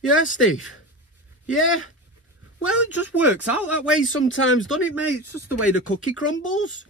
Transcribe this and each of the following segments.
Yeah, Steve. Yeah. Well, it just works out that way sometimes, doesn't it, mate? It's just the way the cookie crumbles.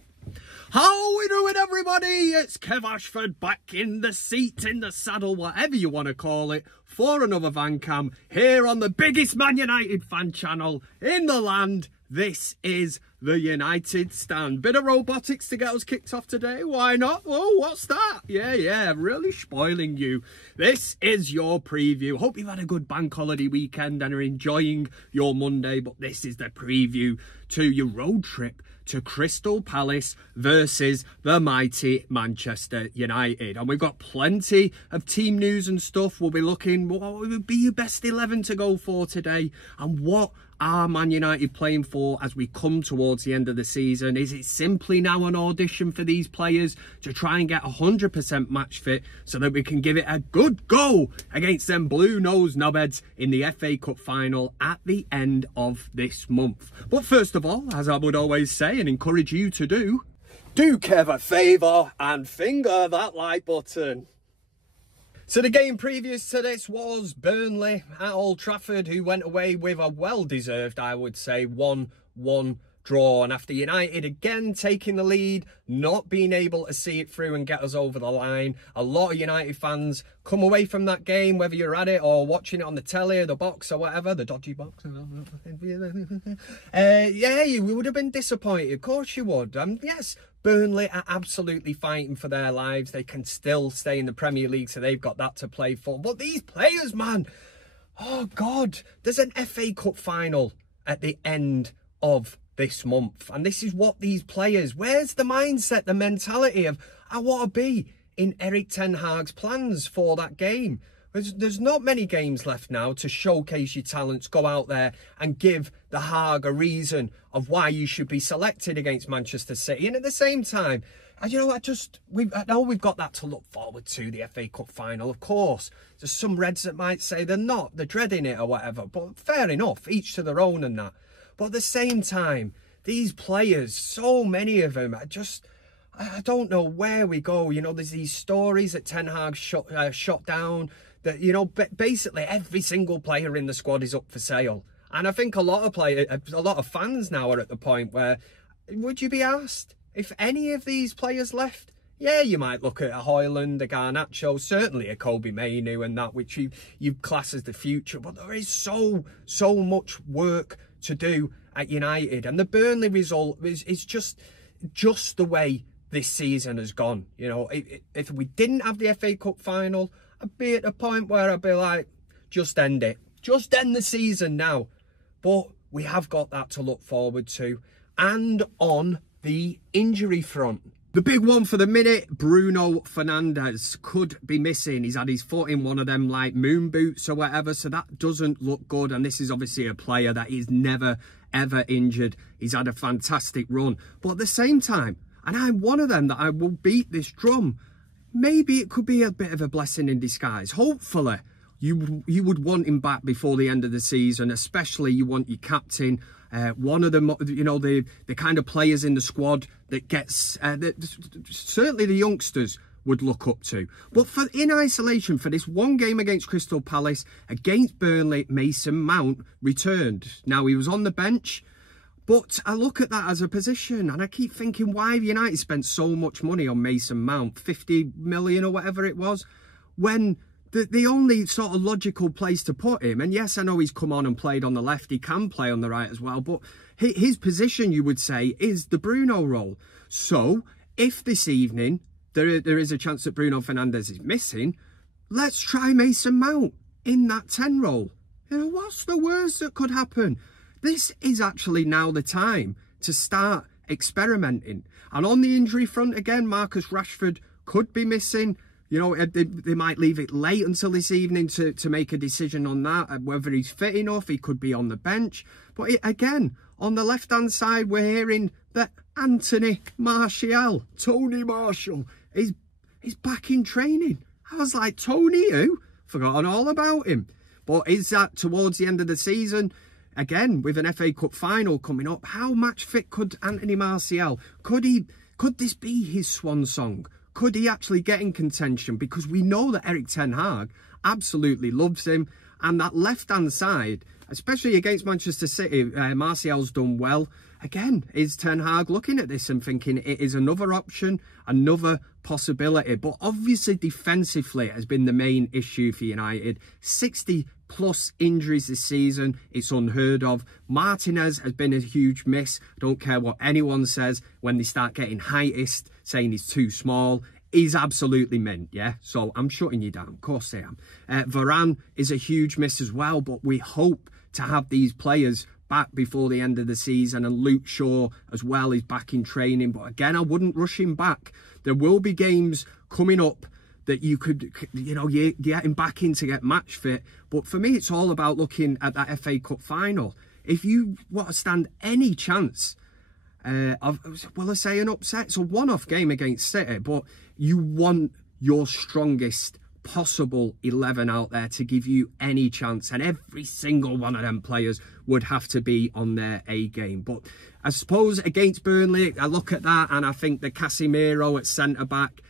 How we doing, everybody? It's Kev Ashford back in the seat, in the saddle, whatever you want to call it, for another Van Cam here on the biggest Man United fan channel in the land. This is the United Stand. Bit of robotics to get us kicked off today. Why not? Oh, what's that? Yeah, really spoiling you. This is your preview. Hope you've had a good bank holiday weekend and are enjoying your Monday. But this is the preview to your road trip to Crystal Palace versus the mighty Manchester United. And we've got plenty of team news and stuff. We'll be looking, what would be your best 11 to go for today? And what are Man United playing for as we come towards the end of the season? Is it simply now an audition for these players to try and get 100% match fit so that we can give it a good go against them blue-nosed knobheads in the FA Cup final at the end of this month? But first of all, as I would always say and encourage you to do Kev a favour and finger that like button. So the game previous to this was Burnley at Old Trafford, who went away with a well-deserved, I would say, 1-1 draw. And after United again taking the lead, not being able to see it through and get us over the line, a lot of United fans come away from that game, whether you're at it or watching it on the telly or the box or whatever, the dodgy box. Yeah, you would have been disappointed. Of course you would. Yes, Burnley are absolutely fighting for their lives. They can still stay in the Premier League, so they've got that to play for. But these players, man, oh God, there's an FA Cup final at the end of this month. And this is what these players, where's the mindset, the mentality of, I want to be in Erik ten Hag's plans for that game? There's not many games left now to showcase your talents, go out there and give the Hague a reason of why you should be selected against Manchester City. And at the same time, you know, I know we've got that to look forward to, the FA Cup final, of course. There's some Reds that might say they're not, they're dreading it or whatever, but fair enough, each to their own and that. But at the same time, these players, so many of them, I don't know where we go. You know, there's these stories that Ten Hag shot down, that, you know, basically every single player in the squad is up for sale. And I think a lot of fans now are at the point where, would you be asked if any of these players left? Yeah, you might look at a Højlund, a Garnacho, certainly a Kobe Mainoo and that, which you class as the future. But there is so much work to do at United. And the Burnley result is just the way this season has gone. You know, if we didn't have the FA Cup final, I'd be at a point where I'd be like, just end it. Just end the season now. But we have got that to look forward to. And on the injury front, the big one for the minute, Bruno Fernandes could be missing. He's had his foot in one of them like moon boots or whatever, so that doesn't look good. And this is obviously a player that is never, ever injured. He's had a fantastic run. But at the same time, and I'm one of them that I will beat this drum, maybe it could be a bit of a blessing in disguise. Hopefully, you would want him back before the end of the season, especially you want your captain, one of the, you know, the kind of players in the squad that gets, certainly the youngsters would look up to. But in isolation, for this one game against Crystal Palace, against Burnley, Mason Mount returned. Now, he was on the bench, but I look at that as a position and I keep thinking, why have United spent so much money on Mason Mount, 50 million or whatever it was, when the only sort of logical place to put him, and yes, I know he's come on and played on the left, he can play on the right as well, but his position, you would say, is the Bruno role. So if this evening there is a chance that Bruno Fernandes is missing, let's try Mason Mount in that 10 role. You know, what's the worst that could happen? This is actually now the time to start experimenting. And on the injury front, again, Marcus Rashford could be missing. You know, they might leave it late until this evening to make a decision on that, whether he's fit enough. He could be on the bench. But again, on the left-hand side, we're hearing that Anthony Martial, Tony Marshall, is back in training. I was like, Tony who? Forgotten all about him. But is that towards the end of the season? Again, with an FA Cup final coming up, how match fit could Anthony Martial? Could this be his swan song? Could he actually get in contention? Because we know that Erik ten Hag absolutely loves him. And that left-hand side, especially against Manchester City, Martial's done well. Again, is Ten Hag looking at this and thinking it is another option, another possibility? But obviously defensively has been the main issue for United. 60+ injuries this season, it's unheard of. Martinez has been a huge miss. I don't care what anyone says when they start getting heightist, saying he's too small. He's absolutely mint, yeah? So I'm shutting you down, of course I am. Varane is a huge miss as well, but we hope to have these players back before the end of the season, and Luke Shaw as well is back in training. But again, I wouldn't rush him back. There will be games coming up that you could, you know, you get him back in to get match fit. But for me, it's all about looking at that FA Cup final. If you want to stand any chance of, well, I say an upset, it's a one-off game against City, but you want your strongest possible 11 out there to give you any chance, and every single one of them players would have to be on their A game. But I suppose against Burnley, I look at that and I think the Casemiro at centre-back,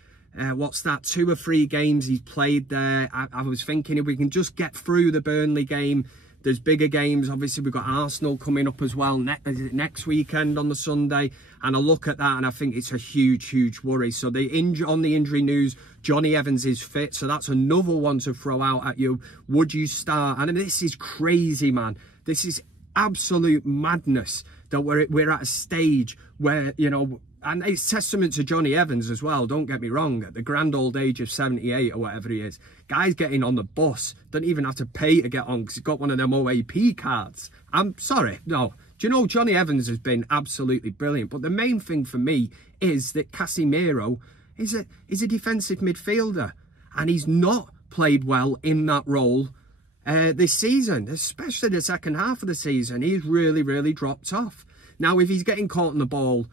what's that, 2 or 3 games he's played there. I was thinking if we can just get through the Burnley game, there's bigger games. Obviously, we've got Arsenal coming up as well next weekend on the Sunday. And I look at that and I think it's a huge, huge worry. So on the injury news, Johnny Evans is fit. So that's another one to throw out at you. Would you start? And this is crazy, man. This is absolute madness that we're at a stage where, you know, and it's testament to Johnny Evans as well, don't get me wrong, at the grand old age of 78 or whatever he is. Guy's getting on the bus, don't even have to pay to get on because he's got one of them OAP cards. I'm sorry, no. Do you know, Johnny Evans has been absolutely brilliant, but the main thing for me is that Casemiro is a defensive midfielder, and he's not played well in that role this season, especially the second half of the season. He's really, really dropped off. Now, if he's getting caught in the ball,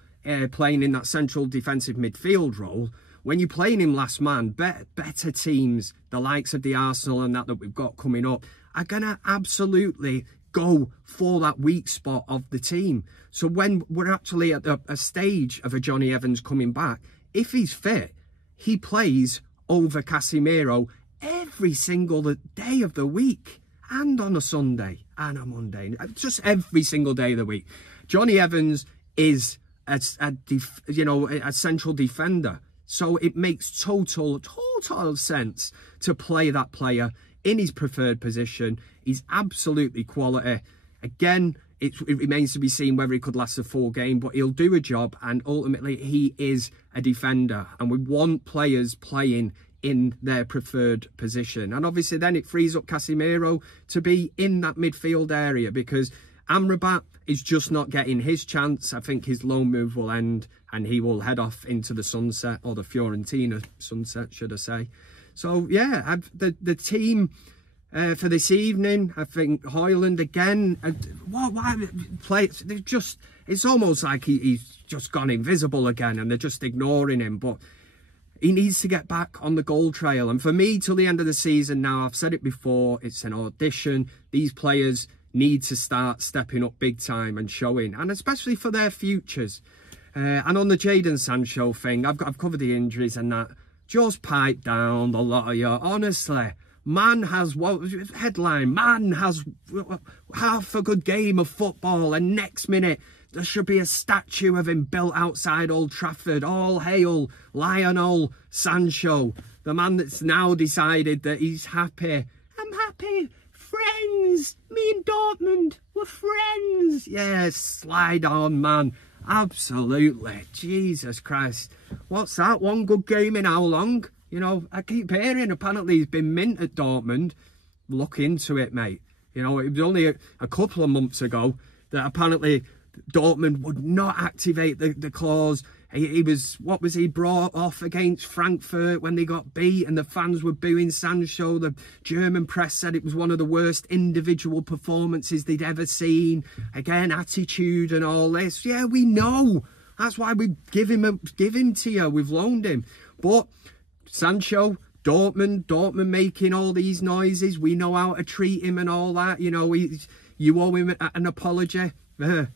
playing in that central defensive midfield role, when you're playing him last man, better teams, the likes of the Arsenal and that we've got coming up, are going to absolutely go for that weak spot of the team. So when we're actually at a stage of a Johnny Evans coming back, if he's fit, he plays over Casemiro every single day of the week, and on a Sunday and a Monday, just every single day of the week. Johnny Evans is a central defender, so it makes total sense to play that player in his preferred position. He's absolutely quality. Again, it remains to be seen whether he could last a full game, but he'll do a job, and ultimately he is a defender, and we want players playing in their preferred position. And obviously then it frees up Casemiro to be in that midfield area, because Amrabat is just not getting his chance. I think his loan move will end and he will head off into the sunset, or the Fiorentina sunset, should I say. So yeah, the team for this evening, I think Højlund again, it's almost like he's just gone invisible again and they're just ignoring him. But he needs to get back on the goal trail. And for me, till the end of the season now, I've said it before, it's an audition. These players need to start stepping up big time and showing, and especially for their futures. And on the Jadon Sancho thing, I've covered the injuries and that. Just pipe down, the lot of you. Honestly, man has, headline, man has half a good game of football, and next minute there should be a statue of him built outside Old Trafford. All hail Lionel Sancho, the man that's now decided that he's happy. I'm happy. Friends, me and Dortmund, we're friends. Yes, slide on, man. Absolutely. Jesus Christ. What's that? One good game in how long? You know, I keep hearing apparently he's been mint at Dortmund. Look into it, mate. You know, it was only a couple of months ago that apparently Dortmund would not activate the clause. He was brought off against Frankfurt when they got beat and the fans were booing Sancho. The German press said it was one of the worst individual performances they'd ever seen. Again, attitude and all this. Yeah, we know. That's why we give him to you. We've loaned him. But Sancho, Dortmund making all these noises. We know how to treat him and all that. You know, you owe him an apology.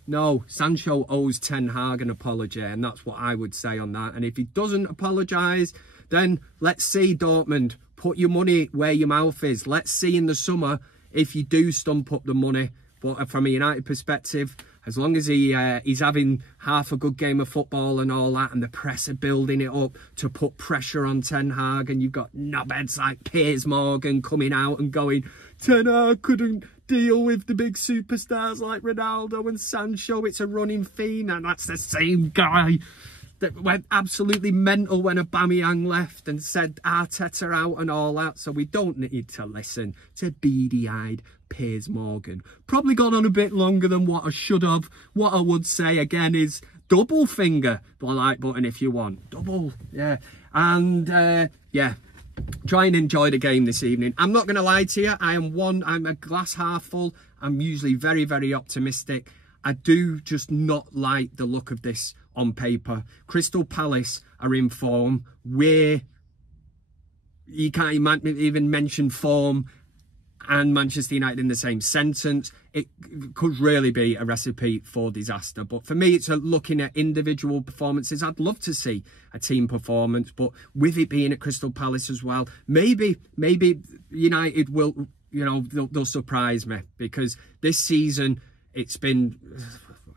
No, Sancho owes Ten Hag an apology, and that's what I would say on that. And if he doesn't apologise, then let's see, Dortmund, put your money where your mouth is. Let's see in the summer if you do stump up the money. But from a United perspective, as long as he's having half a good game of football and all that, and the press are building it up to put pressure on Ten Hag, and you've got knobheads like Piers Morgan coming out and going, Ten Hag couldn't deal with the big superstars like Ronaldo and Sancho. It's a running theme, and that's the same guy that went absolutely mental when Aubameyang left and said Arteta out and all that. So we don't need to listen to beady-eyed Piers Morgan. Probably gone on a bit longer than what I should have. What I would say again is double finger the like button if you want. Double, yeah. And yeah, try and enjoy the game this evening. I'm not going to lie to you. I'm a glass half full. I'm usually very, very optimistic. I do just not like the look of this on paper. Crystal Palace are in form where you can't even mention form and Manchester United in the same sentence. It could really be a recipe for disaster. But for me, it's looking at individual performances. I'd love to see a team performance, but with it being at Crystal Palace as well, maybe United will, you know, they'll surprise me, because this season it's been,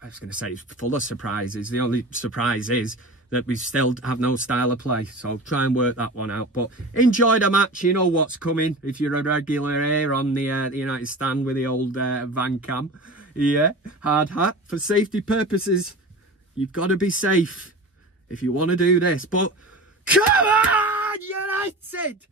I was going to say, it's full of surprises. The only surprise is that we still have no style of play. So try and work that one out. But enjoy the match. You know what's coming if you're a regular here on the United stand with the old van cam. Yeah, hard hat. For safety purposes, you've got to be safe if you want to do this. But come on, United!